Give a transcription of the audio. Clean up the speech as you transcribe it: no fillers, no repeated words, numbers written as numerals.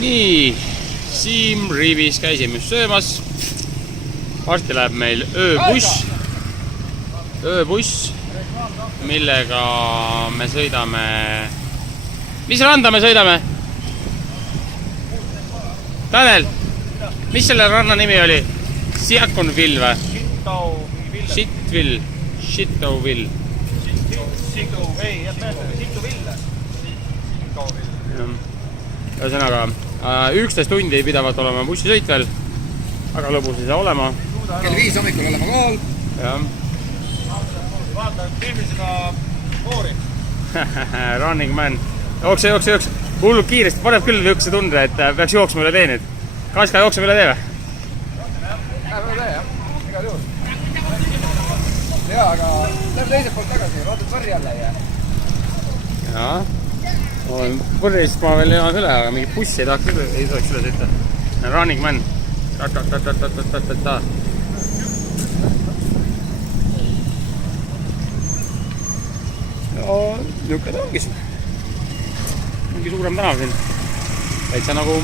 nii, Siim Rivis käisime söömas. Varsti läheb meil ööbuss, millega me sõidame. Mis randa me sõidame? Tanel, mis selle ranna nimi oli? Siakonvill või? Shittovill. Ühesõnaga 11 tundi pidavalt olema bussisõit veel, aga lõbus ei saa olema. Kell 5 hommikul olema kohal. Jah. Vaata, filmi seda koori. Running man. Jookse. Hullult kiiresti, paneb küll niisuguse tunde, et peaks jooksma üle tee nüüd. Kaska jooksema üle tee või? Läheb üle tee, jah. Igal juhul. Jaa, aga läheb teiselt poolt tagasi. Vaatad võrri alla ei jää. Jaa. Võrrist ma veel jõuan üle, aga mingi bussi ei tohiks üle sõita. Running man. Ta. Ja niisugune ongi siin. Mingi suurem tänav siin. Täitsa nagu